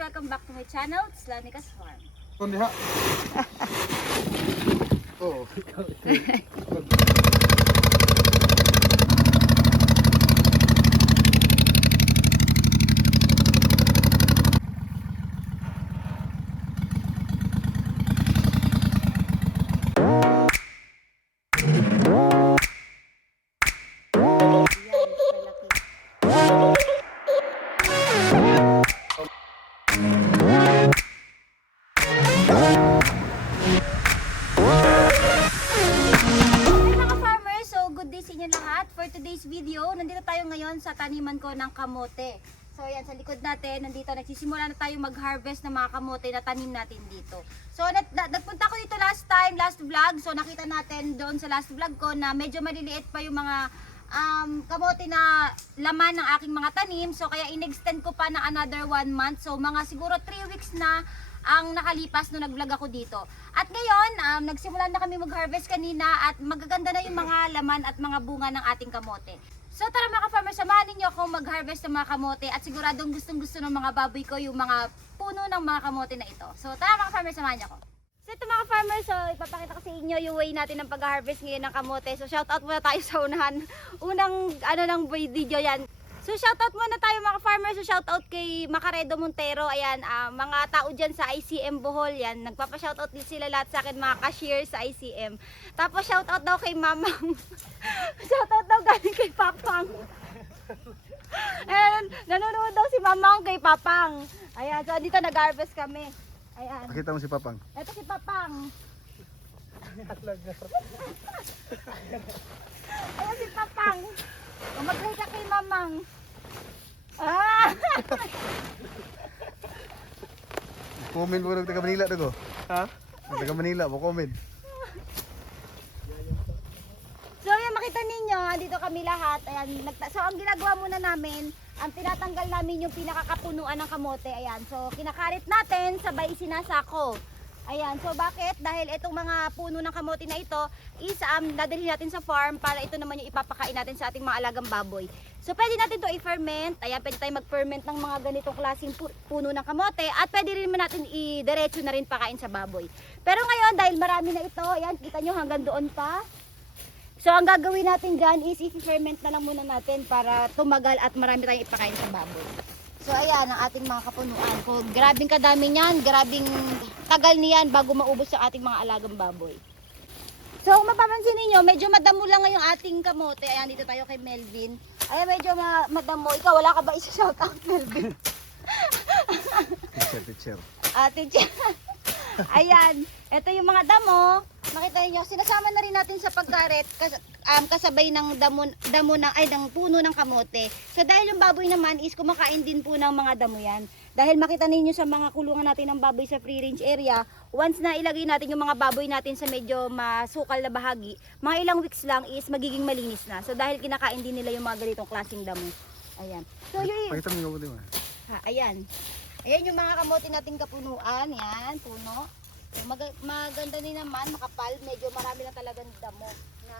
Welcome back to my channel, it's Lanica's Farm. Kundi ha. Oh, ikaw. For today's video, nandito tayo ngayon sa taniman ko ng kamote. So ayan, sa likod natin, nandito nagsisimula na tayo mag-harvest ng mga kamote na tanim natin dito. So nagpunta ko dito last vlog. So nakita natin doon sa last vlog ko na medyo maliliit pa yung mga kamote na laman ng aking mga tanim. So kaya in-extend ko pa ng another 1 month. So mga siguro 3 weeks na ang nakalipas nung nag-vlog ako dito. At ngayon, nagsimula na kami mag-harvest kanina at magaganda na yung mga laman at mga bunga ng ating kamote. So tara mga farmer, samahan ninyo akong mag-harvest ng mga kamote at siguradong gustong-gusto ng mga baboy ko yung mga puno ng mga kamote na ito. So tara mga farmer, samahan niyo ako. So ito mga farmer, so ipapakita ko sa inyo yung way natin ng pag-harvest ngayon ng kamote. So shoutout muna tayo sa unang ng video yan. So shoutout muna tayo mga farmer. So shoutout kay Macaredo Montero. Ayan, mga tao dyan sa ICM Bohol yan. Nagpapa-shoutout din sila lahat sa akin, mga cashier sa ICM. Tapos shoutout daw kay Mamang. Shoutout daw galing kay Papang. Ayan, nanonood daw si Mamang kay Papang. Ayan, so dito nag-harvest kami. Ayan. Nakita mo si Papang? Ito si Papang. Ayan si Papang. Mag-play ka kay Mamang. Comment mo ng taga Manila dago. Ha? Taga Manila mo comment. So yan, makita ninyo, dito kami lahat. Ayan, so ang ginagawa muna namin, ang tinatanggal namin yung pinakakapunuan ng kamote. Ayan, so kinakarit natin, sabay sinasako. Ayan, so bakit? Dahil itong mga puno ng kamote na ito is dadalhin natin sa farm para ito naman yung ipapakain natin sa ating mga alagang baboy. So pwede natin to i-ferment. Ayan, pwede tayo mag-ferment ng mga ganitong klaseng puno ng kamote at pwede rin natin i-diretso na rin pakain sa baboy. Pero ngayon, dahil marami na ito, ayan, kita nyo hanggang doon pa. So ang gagawin natin dyan is i-ferment na lang muna natin para tumagal at marami tayong ipakain sa baboy. So ayan ang ating mga kapunuan. So grabing kadami niyan, grabing tagal niyan bago maubos yung ating mga alagang baboy. So kung mapapansin niyo, medyo madamo lang ngayong ating kamote. Ayan, dito tayo kay Melvin. Ayan, medyo madamo. Ikaw, wala ka ba isa-shout out, Melvin? Teacher. Teacher. Ayan, ito yung mga damo. Makita niyo, sinasama na rin natin sa pagkaret kasabay ng ng puno ng kamote. So dahil yung baboy naman is kumakain din po ng mga damo yan. Dahil makita niyo sa mga kulungan natin ng baboy sa free range area, once na ilagay natin yung mga baboy natin sa medyo masukal na bahagi, mga ilang weeks lang is magiging malinis na. So dahil kinakain din nila yung mga ganitong klaseng damo. Ayan. So yun. Pakita mo yung kamote mo. Ayan. Ayan yung mga kamote nating kapunuan. Yan, puno. So, maganda din naman, makapal. Medyo marami lang talagang damo na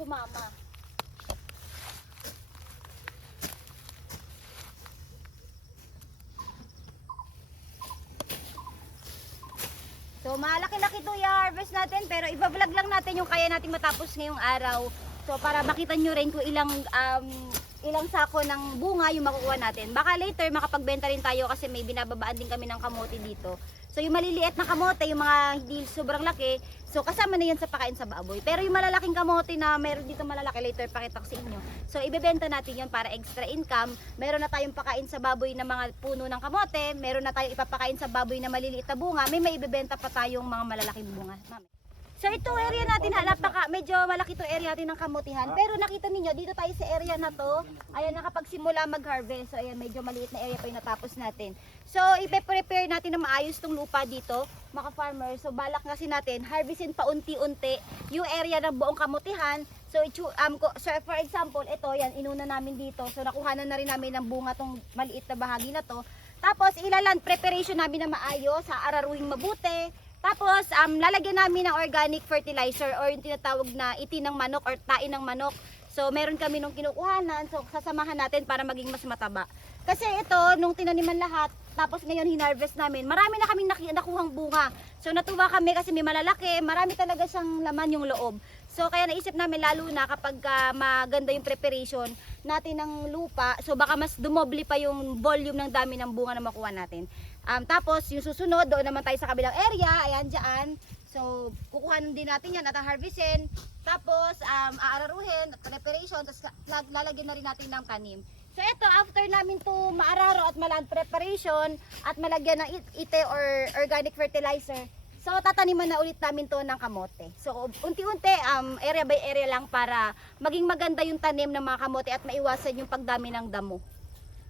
sumama. So malaki-laki to i-harvest natin, pero iba-vlog lang natin yung kaya natin matapos ngayong araw. So para makita nyo rin kung ilang sako ng bunga yung makukuha natin. Baka later makapagbenta rin tayo kasi may binababaan din kami ng kamote dito. So yung maliliit na kamote, yung mga hindi sobrang laki, so kasama na yan sa pakain sa baboy. Pero yung malalaking kamote na meron dito malalaki, later pakita ko sa inyo. So ibebenta natin yan para extra income. Meron na tayong pakain sa baboy na mga puno ng kamote, meron na tayong ipapakain sa baboy na maliliit na bunga, may maibebenta pa tayong mga malalaking bunga. So ito area natin, medyo malaki to area natin ng kamutihan. Pero nakita niyo dito tayo sa area na to, ayan, nakapagsimula mag-harvest. So ayan, medyo maliit na area pa yung natapos natin. So ipe-prepare natin na maayos tong lupa dito, mga farmer. So balak kasi natin harvestin pa unti-unti yung area ng buong kamutihan. So for example, ito yan, inuna namin dito. So nakuhanan na rin namin ng bunga tong maliit na bahagi na to. Tapos ilaland preparation namin na maayos, araruhin mabuti. Tapos, lalagyan namin ng organic fertilizer or yung tinatawag na itin ng manok or tain ng manok. So, meron kami nung kinukuhanan. So, sasamahan natin para maging mas mataba. Kasi ito, nung tinaniman lahat, tapos ngayon hinarvest namin, marami na kaming nakuhang bunga. So natuwa kami kasi may malalaki, marami talaga siyang laman yung loob. So kaya naisip namin lalo na kapag maganda yung preparation natin ng lupa, so baka mas dumoble pa yung volume ng dami ng bunga na makuha natin. Tapos yung susunod, doon naman tayo sa kabilang area, ayan dyan. So kukuhanin din natin yan at harvestin. Tapos aararuhin, preparation, tapos lalagyan na rin natin ng tanim. So ito, after namin to maararo at maland preparation at malagyan ng ite or organic fertilizer, so tataniman na ulit namin to ng kamote. So unti-unti, area by area lang para maging maganda yung tanim ng mga kamote at maiwasan yung pagdami ng damo.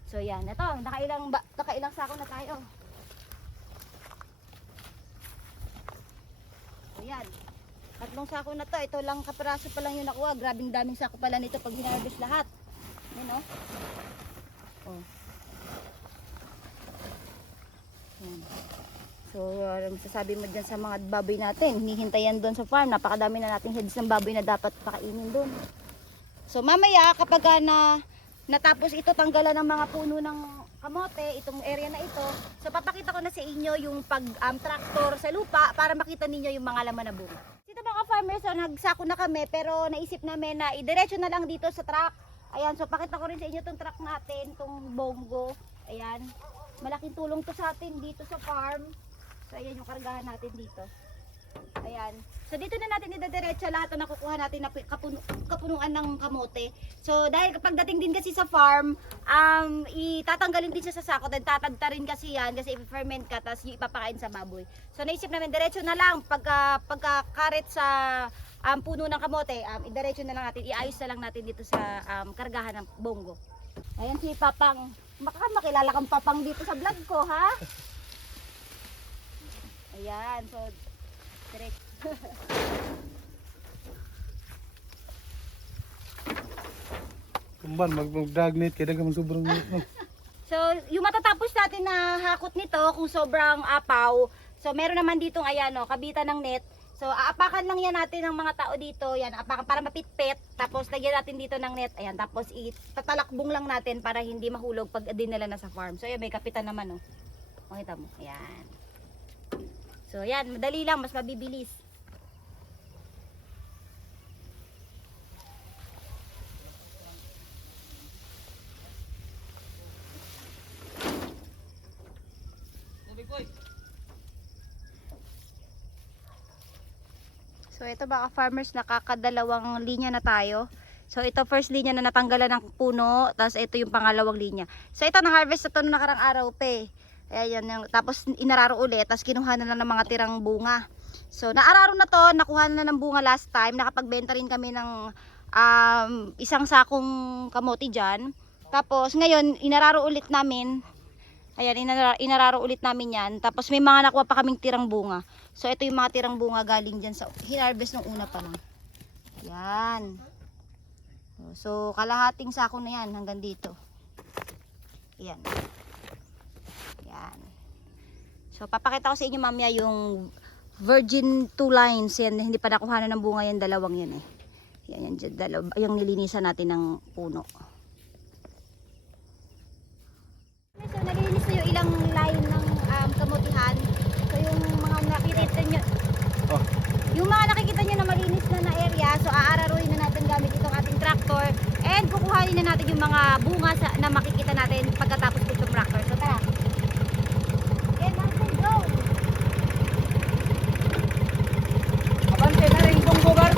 So yan, ito, nakailang sako na tayo. So yan, 3 sako na to. Ito lang kapiraso pa lang yung nakuha. Grabing daming sako pala nito pag hinarvest lahat. Yan o. Oh. Yan. So, masasabi mo dyan sa mga baboy natin, hinihintayan doon sa farm. Napakadami na nating heads ng baboy na dapat pakainin doon. So, mamaya kapag natapos ito tanggalan ng mga puno ng kamote, itong area na ito, so papakita ko na sa inyo yung pag-tractor sa lupa para makita ninyo yung mga laman na bunga. Dito mga farmers, so, nagsako na kami pero naisip namin na idiretso na lang dito sa truck. Ayan, so pakita ko rin sa inyo itong truck natin, itong bongo. Ayan, malaking tulong to sa atin dito sa farm. So ayan yung kargahan natin dito. Ayan, so dito na natin idadiretso lahat na nakukuha natin na kapunuan ng kamote. So dahil pagdating din kasi sa farm, itatanggalin din siya sa sako, then tatagta rin kasi yan kasi i-ferment ka, tapos ipapakain sa baboy. So naisip namin, diretso na lang pagka-karet sa puno ng kamote, idiretso na lang natin, iayos na lang natin dito sa kargahan ng bongo. Ayan si Papang, makilala kang Papang dito sa vlog ko, ha? Ayan, so diretso. Kumban, mag-dragnet, kaya dagang sobrang no. So, yung matatapos natin na hakot nito, kung sobrang apaw, so meron naman ditong ayan o, kabitan ng net. So, aapakan lang yan natin ng mga tao dito, yan, aapakan para mapitpit, tapos lagyan natin dito ng net, ayan, tapos itatalakbong lang natin para hindi mahulog pag dinala na sa farm. So, ayan, may kapitan naman o. Makita mo, ayan. So, ayan, madali lang, mas mabibilis. So ito baka farmers, nakakadalawang linya na tayo. So ito first linya na natanggalan ng puno, tapos ito yung pangalawang linya. So ito na-harvest na ito noong nakarang araw pe. Ayan, tapos inararo ulit, tapos kinuha na lang ng mga tirang bunga. So naararo na to, nakuha na ng bunga last time, nakapagbenta rin kami ng isang sakong kamote dyan. Tapos ngayon inararo ulit namin. Ayan, inararo ulit namin yan. Tapos may mga nakuha pa kaming tirang bunga. So ito yung mga tirang bunga galing dyan sa hinarvest nung una pa lang. Yan. So kalahating sako na yan hanggang dito. Yan. Yan. So papakita ko sa inyo mamaya yung virgin 2 lines. Yan, hindi pa nakuha na ng bunga yan, dalawang yan eh. Yan, yan, yung nilinisan natin ng puno. So nalinis na yung ilang line ng kamutihan. So yung mga nakikita nyo, yung mga nakikita nyo na malinis na area, so aararuin na natin gamit itong ating tractor and kukuhanin na natin yung mga bunga na makikita natin pagkatapos itong tractor. So tara. Okay, Martin, go! Abante na rin kong bugar.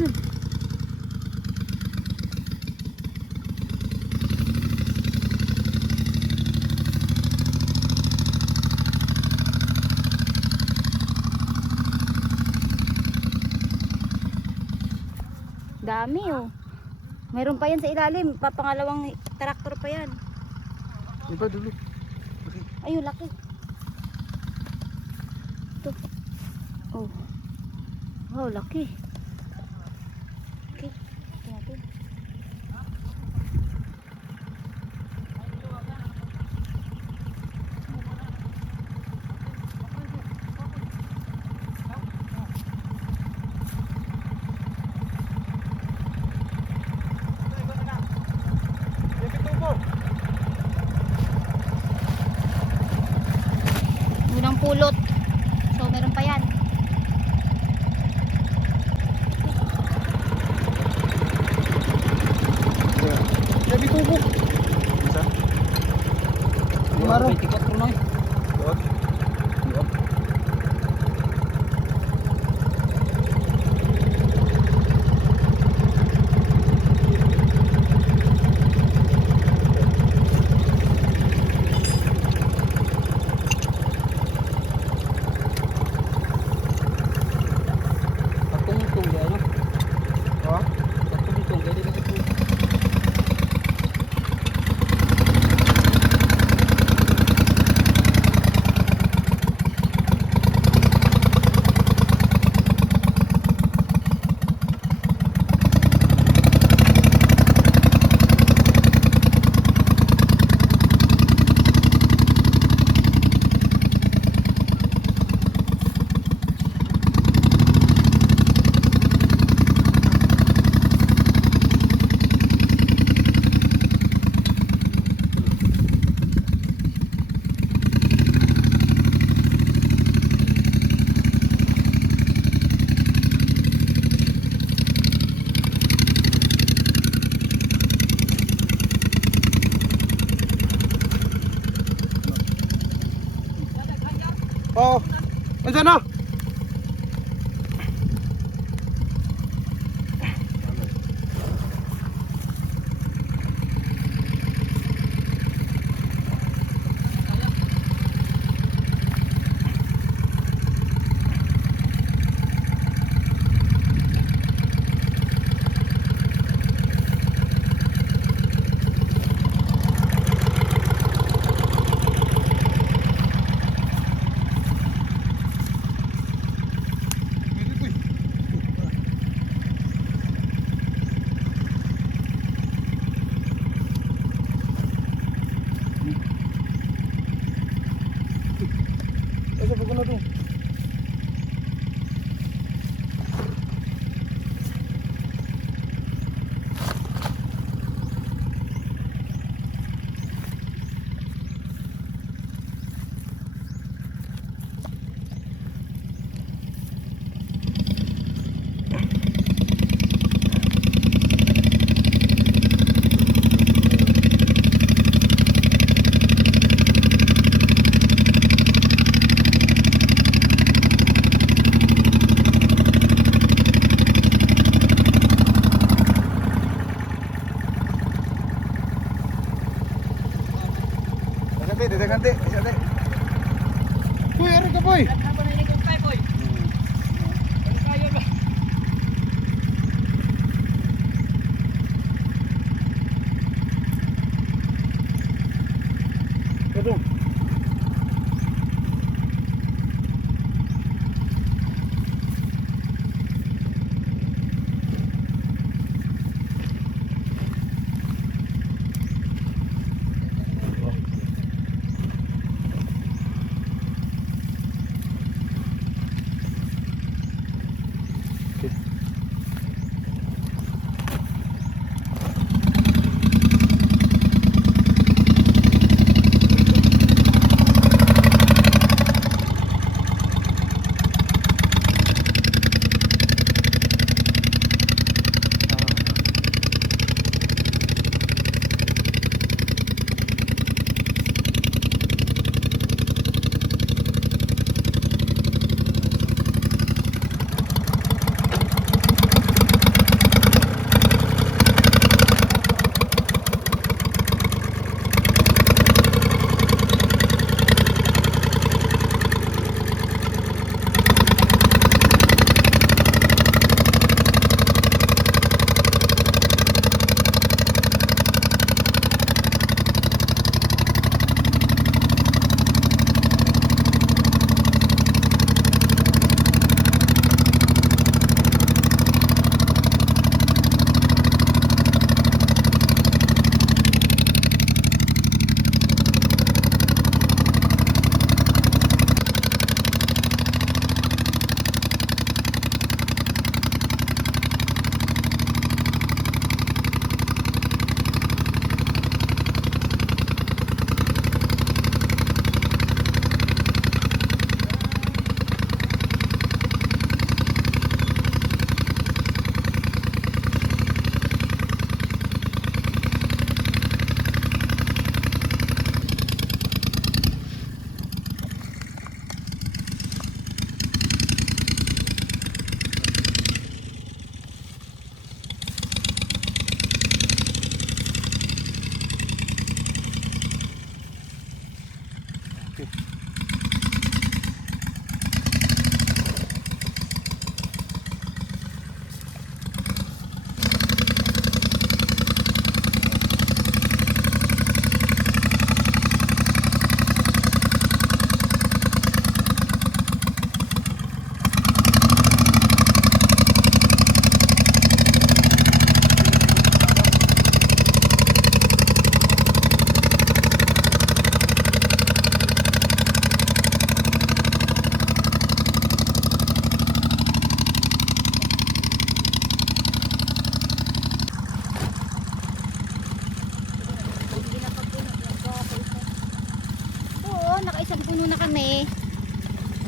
Yun. Dami oh. Meron pa yan sa ilalim. Papangalawang traktor pa yan. Yung pa dulo. Ayun, laki. Ito. Oh. Wow, laki. Okay. Ito natin. Unang pulot. So, meron pa yan. Jadi tubo. Bisa. Marong. Tikot ko na eh. Tuwag. Tuwag. Patungtong ya ano. Ha? Patungtong kaya dito ito. Oh. Nandiyan na. Asa ba na to? Kante, isa te. Boy, ano ka boy? Kadung.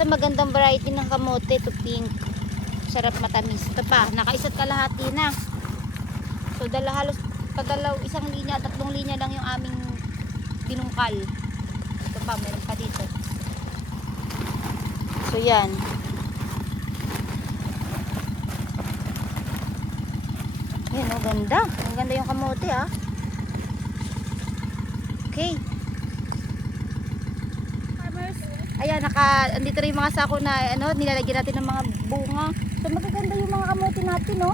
Ito magandang variety ng kamote. Ito pink. Sarap matamis. Ito pa, nakaisat kalahati na. So halos isang linya, 3 linya lang yung aming binungkal. Ito pa, meron pa dito. So yan. Yan, oh, ganda. Ang ganda yung kamote, ah. Okay. Farmers, ayan, andito rin yung mga sako na nilalagyan natin ng mga bunga. So magaganda yung mga kamote natin, no?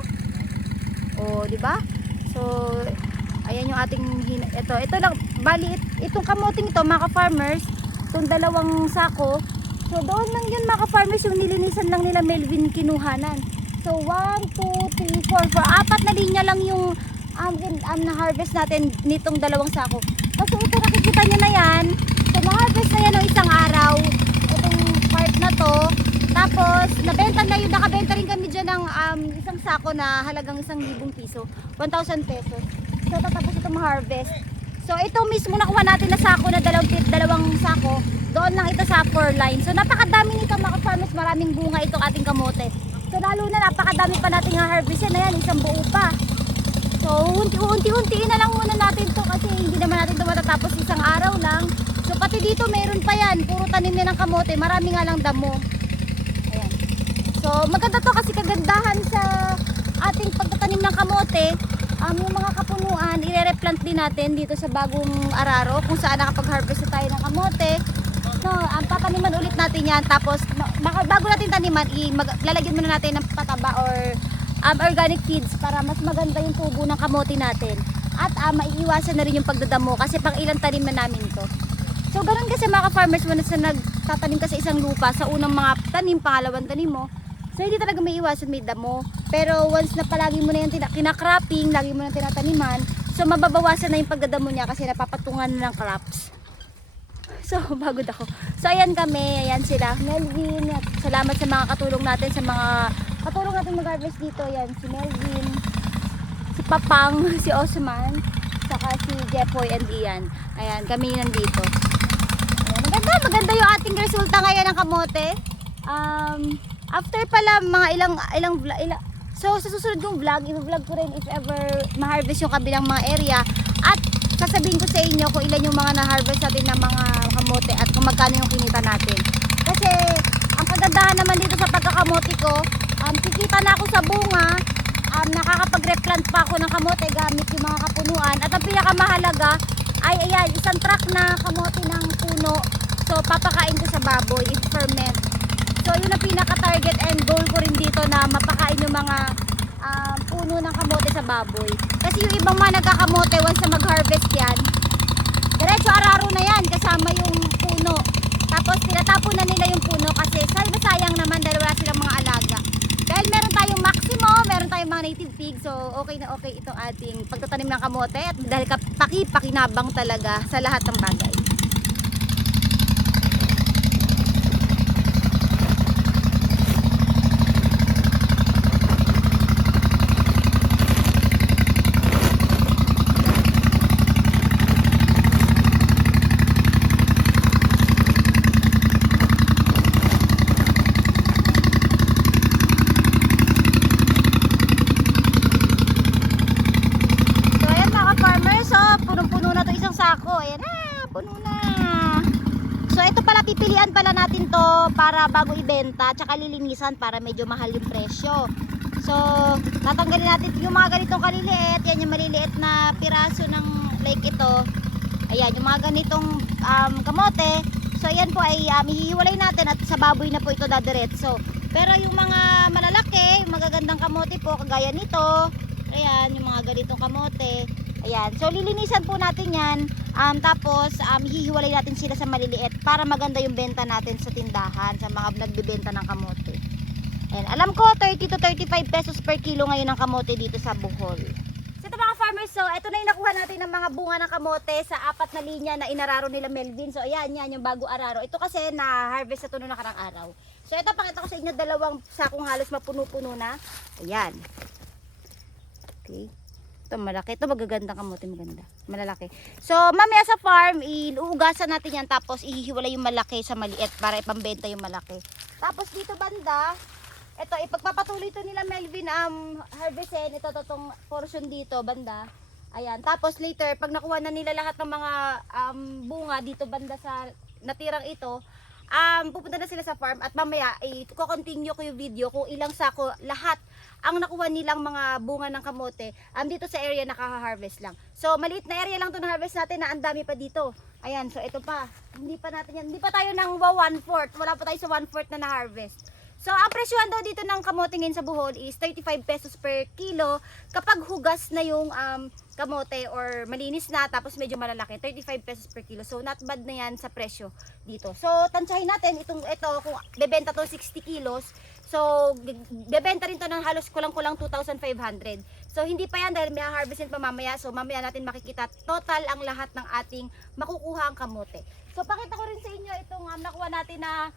Oh, di ba? So ayan yung ating ito lang, bali itong kamoting ito, mga farmers, itong 2 sako. So doon lang yun, mga farmers, yung nilinisan lang nila Melvin kinuhanan. So 1, 2, 3, 4, 4, 4 na linya lang yung na-harvest natin nitong 2 sako. Kasi ito nakikita nyo na yan. So na-harvest na yan ng isang araw. Itong part na to. Tapos nakabenta rin kami dyan ng isang sako na halagang 1,000 piso. 1,000 pesos. So tatapos ito ma-harvest. So ito mismo nakuha natin na sako na 2 sako. Doon lang ito sa 4 line. So napakadami nito, mga farmers. Maraming bunga itong ating kamote. So lalo na napakadami pa nating ha-harvest yan. Ayan, isang buo pa. So unti-untiin na lang muna natin to kasi hindi naman natin ito matatapos isang araw lang. So pati dito meron pa yan. Puro tanim yan ng kamote. Marami nga lang damo. Ayan. So maganda to kasi kagandahan sa ating pagtatanim ng kamote. Yung mga kapunuan, ire-replant din natin dito sa bagong araro kung saan nakapag-harvest na tayo ng kamote. No, tataniman ulit natin yan. Tapos bago natin taniman, lalagyan muna natin ng pataba or organic feeds para mas maganda yung tubo ng kamote natin. At maiiwasan na rin yung pagdadamo kasi pang ilang tanim na namin to. So ganun kasi mga farmers, once na nagtatanim ka sa isang lupa, sa unang mga tanim, pangalawang tanim mo, so hindi talaga may iwasan may damo. Pero once na palagi mo na yung kinacropping, lagi mo na tinataniman, so mababawasan na yung pagdadamo niya kasi napapatungan na ng crops. So pagod ako. So ayan kami, ayan sila Melvin, at salamat sa mga katulong natin, sa mga katulong natin mag-harvest dito. Ayan si Melvin, si Papang, si Osman, saka si Jepoy and Ian. Ayan, kami nandito. Ayan, maganda yung ating resulta ngayon ng kamote. After pala mga ilang so sa susunod kong vlog, i-vlog ko rin if ever ma-harvest yung kabilang mga area, at sasabihin ko sa inyo kung ilan yung mga na-harvest natin ng mga kamote at kung magkano yung kinita natin. Kasi ang kagandahan naman dito sa pagkakamote ko, kikita na ako sa bunga, nakakapag-replant pa ako ng kamote gamit yung mga kapunuan, at ang pinakamahalaga ay ayan, isang truck na kamote ng puno. So papakain ko sa baboy, i-ferment. So yun ang pinaka-target and goal ko rin dito, na mapakain yung mga puno ng kamote sa baboy. Kasi yung ibang mga nagkakamote, once na mag-harvest yan, diretso araro na yan kasama yung puno. Tapos tinatapon na nila yung puno kasi sayang naman dahil wala silang mga alaga. Dahil meron tayong maximo, meron tayong mga native pig, so okay na okay itong ating pagtatanim ng kamote, at dahil pakinabang talaga sa lahat ng bagay. Pipilian pala natin to para bago ibenta, tsaka lilinisan para medyo mahal yung presyo. So tatanggalin natin yung mga ganitong kaliliit, yan yung maliliit na piraso ng like ito. Ayan yung mga ganitong kamote. So ayan po ay hihiwalay natin at sa baboy na po ito dadiretso. Pero yung mga malalaki, yung magagandang kamote po kagaya nito, ayan yung mga ganitong kamote, ayan, so lilinisan po natin yan. Tapos hihiwalay natin sila sa maliliit para maganda yung benta natin sa tindahan, sa mga nagbebenta ng kamote. Ayan, alam ko 30 to 35 pesos per kilo ngayon ang kamote dito sa Bohol. So ito mga farmers, so ito na yung nakuha natin ng mga bunga ng kamote sa 4 na linya na inararo nila Melvin. So ayan, yan yung bago araro. Ito kasi na-harvest na ito noong nakarang araw. So ito, pakita ko sa inyo 2 sakong halos mapuno-puno na. Ayan. Okay. Ito malaki. Ito magaganda kamote, maganda. Malalaki. So, mamaya sa farm, iuugasan natin yan. Tapos, ihihiwalay yung malaki sa maliit para ipambenta yung malaki. Tapos, dito banda, ito, ipagpapatuloy ito nila Melvin harvestin. Ito, itong portion dito, banda. Ayan. Tapos, later, pag nakuha na nila lahat ng mga bunga dito banda sa natirang ito, pupunta na sila sa farm at mamaya i-continue ko yung video kung ilang sako lahat ang nakuha nilang mga bunga ng kamote dito sa area nakaka-harvest lang. So maliit na area lang to na harvest natin na ang dami pa dito. Ayan, so ito pa. Hindi pa tayo nang 1/4. Wala pa tayo sa 1/4 na na-harvest. So ang presyohan daw dito ng kamote ngayon sa Bohol is 35 pesos per kilo kapag hugas na yung kamote or malinis na tapos medyo malalaki, 35 pesos per kilo. So not bad na yan sa presyo dito. So tansyahin natin ito kung bebenta to 60 kilos. So bebenta rin to ng halos kulang-kulang 2,500. So hindi pa yan dahil may harvestin pa mamaya. So mamaya natin makikita total ang lahat ng ating makukuha ang kamote. So pakita ko rin sa inyo itong nakuha natin na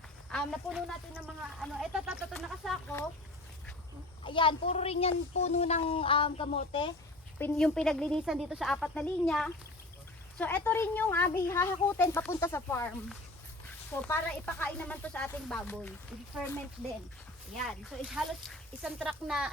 napuno natin ng mga ito nakasako. Ayan, puro rin yan puno ng kamote. Yung pinaglinisan dito sa 4 na linya. So ito rin yung hahakutin papunta sa farm. So para ipakain naman to sa ating baboy. I-ferment din. Ayan. So halos isang truck na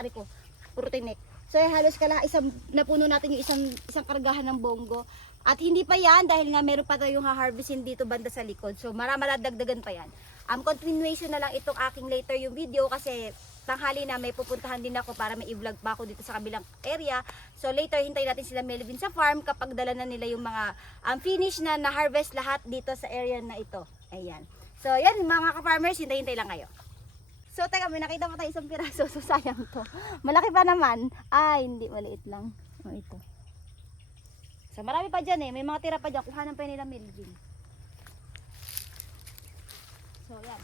puro tinik. So halos isang napuno natin yung isang kargahan ng bonggo. At hindi pa yan dahil nga meron pa tayong ha-harvestin dito banda sa likod. So maradagdagan pa yan. Continuation na lang itong aking later yung video kasi tanghali na may pupuntahan din ako para may i-vlog pa ako dito sa kabilang area. So later hintayin natin sila Melvin sa farm kapag dala na nila yung mga finish na na-harvest lahat dito sa area na ito. Ayan. So yan mga ka-farmers, hintay lang kayo. So teka, may nakita pa tayo isang piraso. So sayang to. Malaki pa naman. Ay, hindi, maliit lang. Ito. So marami pa dyan may mga tira pa dyan. Kuhanan pa nila Melvin. So yan,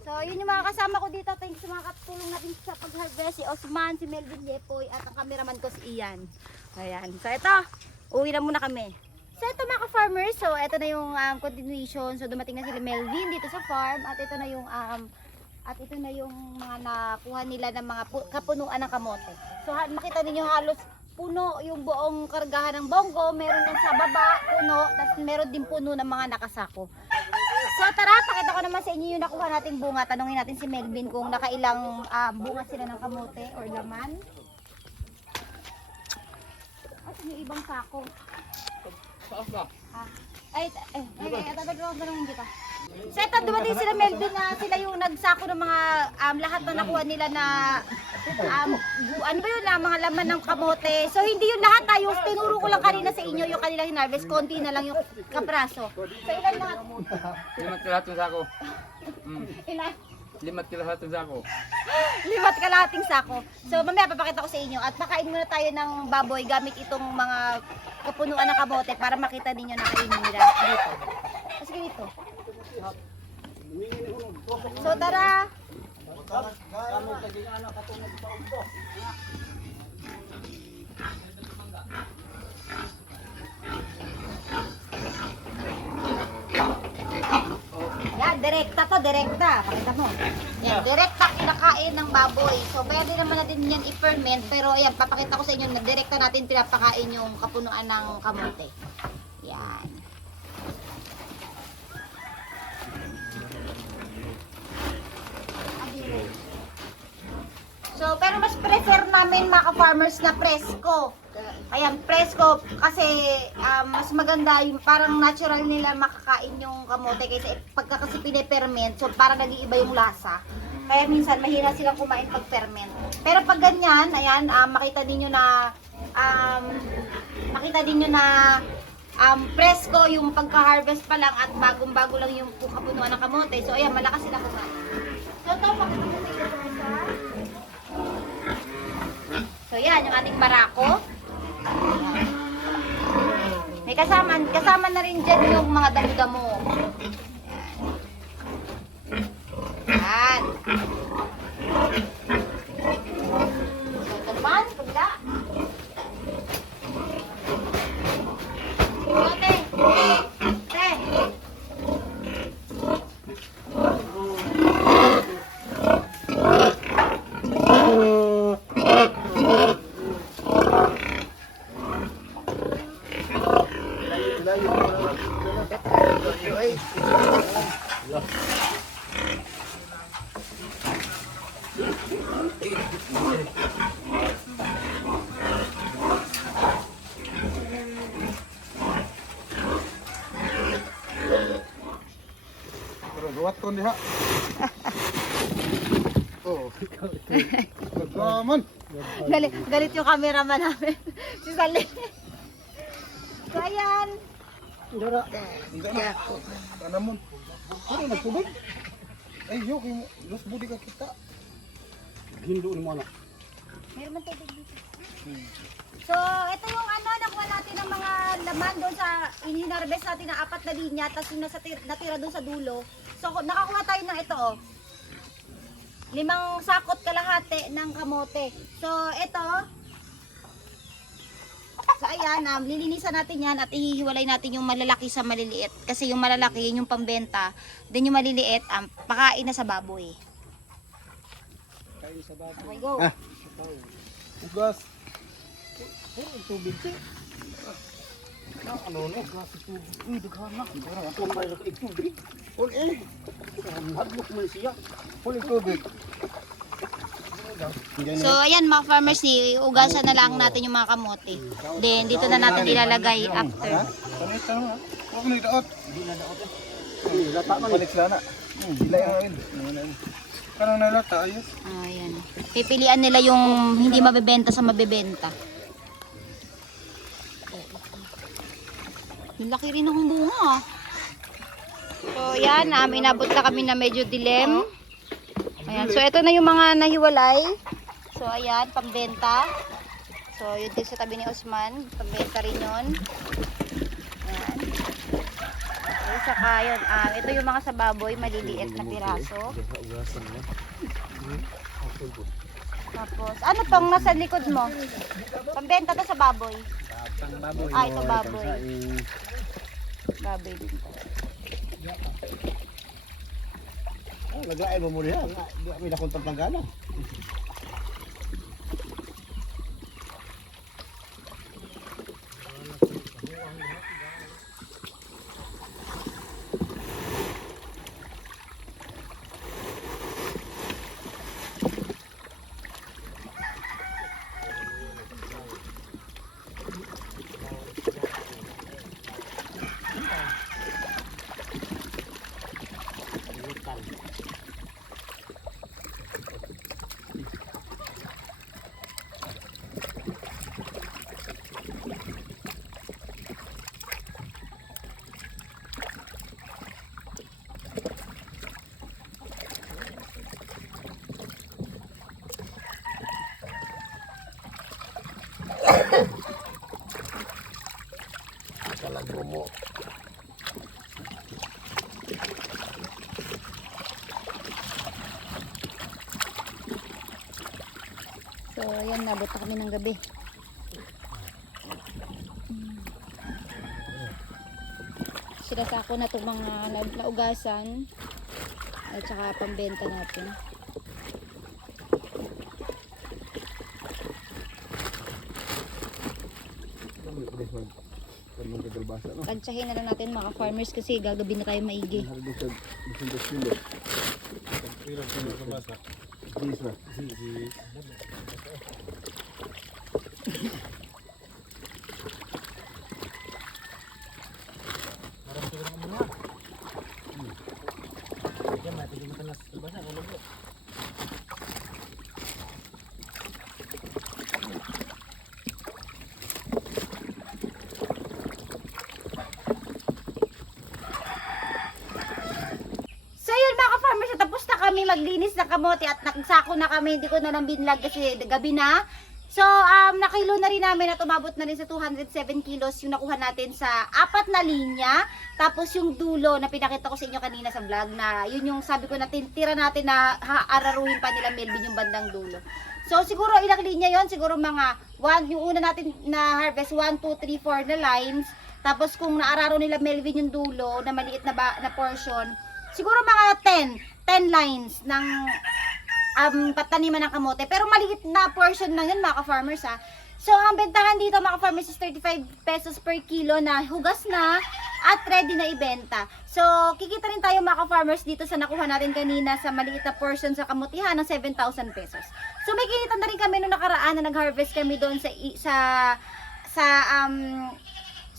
so yun yung mga kasama ko dito. Thanks sa mga katulong natin sa pag-harvest. Si Osman, si Melvin Yepoy at ang cameraman ko si Ian. Ayan. So ito, uwi na muna kami. So ito mga ka-farmers, so ito na yung continuation. So dumating na sila Melvin dito sa farm at ito na yung mga nakuha nila ng mga kapunuan ng kamote. So makita niyo halos puno yung buong kargahan ng bonggo, meron din sa baba puno, tapos meron din puno ng mga nakasako. So tara, pakita ko naman sa inyo yung nakuha nating bunga. Tanungin natin si Melvin kung nakailang bunga sila ng kamote or laman. At yung ibang sako. Tatagawin kita. So ito, dumating sila Melvin na sila yung nagsako ng mga lahat na nakuha nila na mga laman ng kamote. So hindi yun lahat tayo, tinuro ko lang kanina sa inyo yung kanilang hinarvest, konti na lang yung kapraso. So ilan lahat? 5 kalahating sako. Ilan? 5 kalahating sako. 5 kalahating sako. So mamaya papakita ko sa inyo at pakain muna tayo ng baboy gamit itong mga kapunuan ng kamote para makita ninyo na kainin nila dito. Kasi dito. So tara. Yan, direkta to, direkta. Pakita mo. Yan, direkta kinakain ng baboy. So pwede naman natin yan i-ferment, pero ayan, papakita ko sa inyo na direkta natin pinapakain yung kapunuan ng kamote. Yan. So, pero mas prefer namin mga ka-farmers na presko. Ayan, presko kasi mas maganda yung parang natural nila makakain yung kamote kaysa pagka kasi piniperment, so parang nag-iiba yung lasa. Kaya minsan mahirap silang kumain pag ferment. Pero pag ganyan, ayan, makita ninyo na presko yung pagka-harvest pa lang at bagong-bago lang yung kapunuan ng kamote. So ayan, malakas sila kumain. So ito, pakita ko sa inyo. So yan, yung ating barako. Ayan. May kasama na rin dyan yung mga damo-damo. Yan. So ito naman, kabila. Ate. Ate. kon diha. Oh. Nagkaman. Galit yung cameraman namin. Si Sally. So ayan. Dara. Kanamon. Ano nagtubig? Ay, yo kay los budi ka kita. Hindo ni mo ana. Meron man tubig dito. So, ito yung nakuha natin ng mga laman doon sa ininarbest natin na 4 na linya, tapos yung natira doon sa dulo. So, nakakuha tayo ng ito, 5 sakot kalahati ng kamote. So, ito. So, ayan, lilinisan natin yan at ihiwalay natin yung malalaki sa maliliit. Kasi yung malalaki, yun yung pambenta. Then yung maliliit, pakain na sa baboy. Okay, go. Ugas. Tubig siya. Ano no? Uy, daghan na. Ako ang bayad ng tubig. Hadlok mo siya. Huling tubig. So ayan mga farmers, ugasan na lang natin yung mga kamote. Then dito na natin ilalagay after. Tanit na mo. Huwag mo daot. Hindi na daot eh. Lata man. Balik sana. Dilay ang awin. Parang nalata ayos. Ayan. Pipilian nila yung hindi mabebenta sa mabebenta. Laki rin ng bunga. So yan, inabot na kami na medyo dilim. Ayan, so ito na yung mga nahiwalay. So ayan, pambenta. So yun din sa tabi ni Osman, pambenta rin yun. Ayan. Okay, saka yun, ito yung mga sa baboy, maliliit na piraso. Tapos, ano tong nasa likod mo? Pambenta to sa baboy. Ito baboy. Baboy din to. Lagain mo muna yan. May nakuntang panggana. Kalagro mo. So, ayan, nabot na kami ng gabi. Sinasako na itong mga naugasan at saka pambenta natin. Tansyahin na lang natin mga farmers kasi gagabi na tayo maigi. So yun mga ka-farmers, tapos na kami maglinis ng kamote at nagsako na kami, hindi ko na lang binlag kasi gabi na. So nakilo na rin namin at umabot na rin sa 207 kilos yung nakuha natin sa 4 na linya. Tapos yung dulo na pinakita ko sa inyo kanina sa vlog na yun yung sabi ko na tira natin na araruhin pa nila Melvin yung bandang dulo. So siguro ilang linya yon, siguro mga 1, yung una natin na harvest 1, 2, 3, 4 na lines. Tapos kung naararo nila Melvin yung dulo na maliit na portion, siguro mga 10 lines ng pataniman ng kamote. Pero maliit na portion lang yun mga ka-farmers ha. So ang bentahan dito mga ka-farmers is 35 pesos per kilo na hugas na at ready na ibenta. So kikita rin tayo mga ka-farmers dito sa nakuha natin kanina sa maliit na portion sa kamutihan ng 7,000 pesos. So may kinita na rin kami nung nakaraan na nag-harvest kami doon sa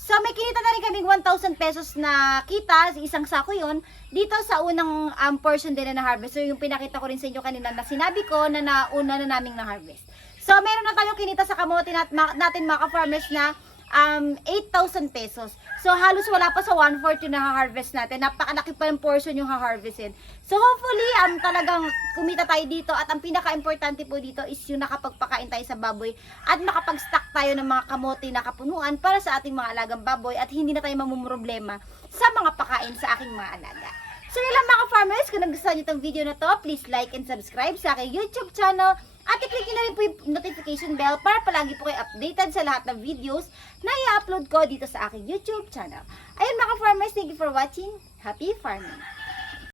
So may kinita na rin kaming 1,000 pesos na kita, isang sako yon dito sa unang portion din na harvest. So yung pinakita ko rin sa inyo kanina na sinabi ko na nauna na naming na-harvest. So meron na tayong kinita sa kamote natin mga ka-farmers na 8,000 pesos. So halos wala pa sa 1/4 yung na-harvest natin. Napakalaki pa yung portion yung ha-harvestin. So hopefully talagang kumita tayo dito at ang pinaka-importante po dito is yung nakapagpakain tayo sa baboy at makapag-stock tayo ng mga kamote na kapunuan para sa ating mga alagang baboy at hindi na tayo mamumroblema sa mga pakain sa aking mga alaga. So yun lang mga farmers, kung nagustuhan nyo itong video na to, please like and subscribe sa aking YouTube channel at i-click nyo na rin po yung notification bell para palagi po kayo updated sa lahat ng videos na i-upload ko dito sa aking YouTube channel. Ayun mga farmers, thank you for watching. Happy farming!